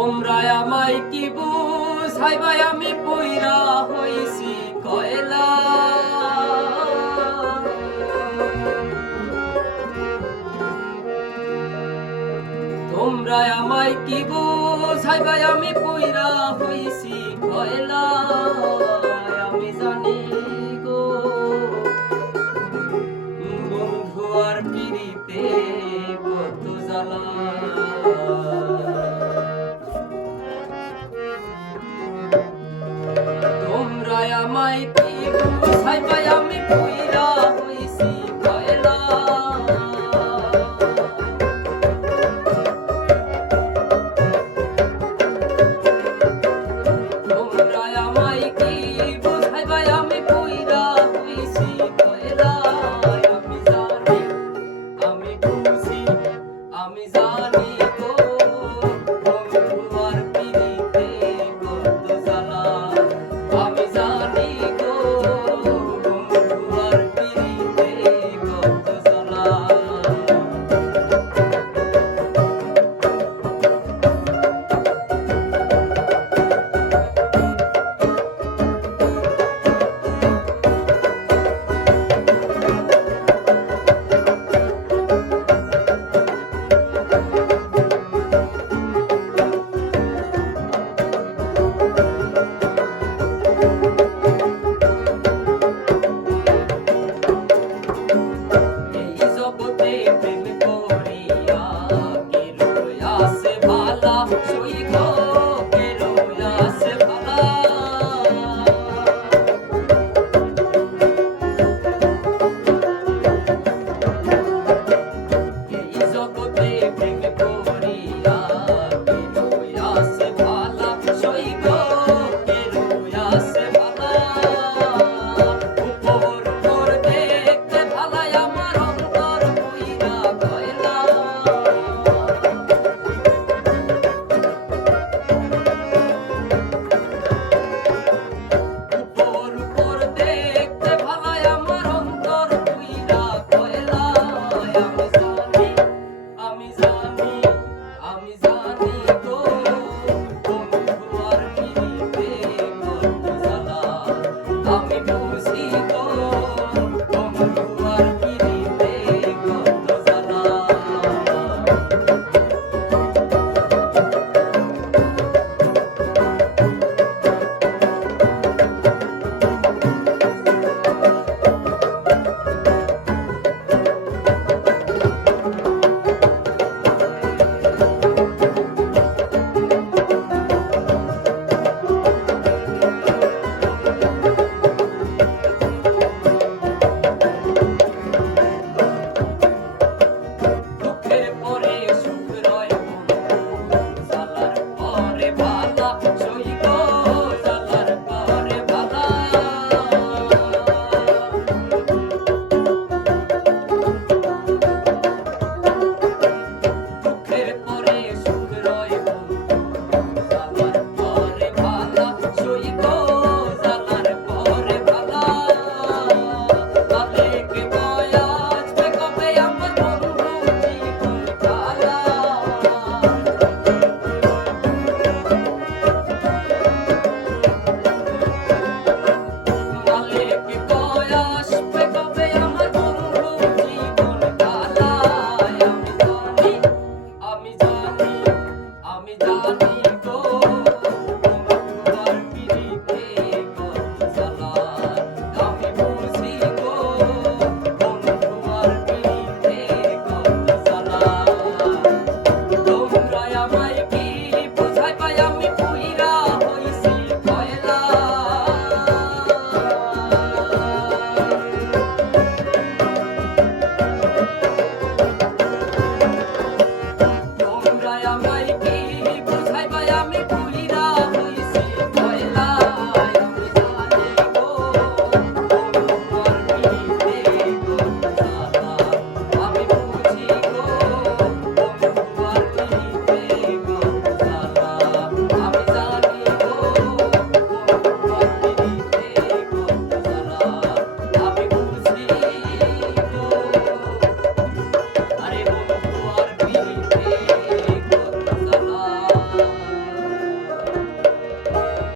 তোমরা আমায় কি বুঝাইবা আমি পইরা হইছি কয়লা। তোমরা আমায় কি বুঝাইবা আমি পইরা হইছি কয়লা। আমি জানি গো বন্ধু আর পিরিতে কত জ্বালা। তোমরা আমায় কি বুঝাইবা আমি পইরা হইছি কয়লা। তোমরা আমায় কি বুঝাইবা আমি পইরা হইছি কয়লা। আমি জানি আমি বুঝি আমি জানি গো বন্ধু আর পিরিতে কত জ্বালা। আমি জানি গো বন্ধু আর পিরিতে কত জ্বালা। প্রেম করিয়া কে রয়াছে ভালা সই গো কে রয়াছে ভালা। এই জগতে প্রেম করিয়া কে রয়াছে ভালা সই গো কে রয়াছে ভালা। উপর উপর দেখতে ভালাই আমার অন্তর কইরা কয়লা। উপর উপর দেখতে ভালাই আমার অন্তর কইরা কয়লা। আমি জানি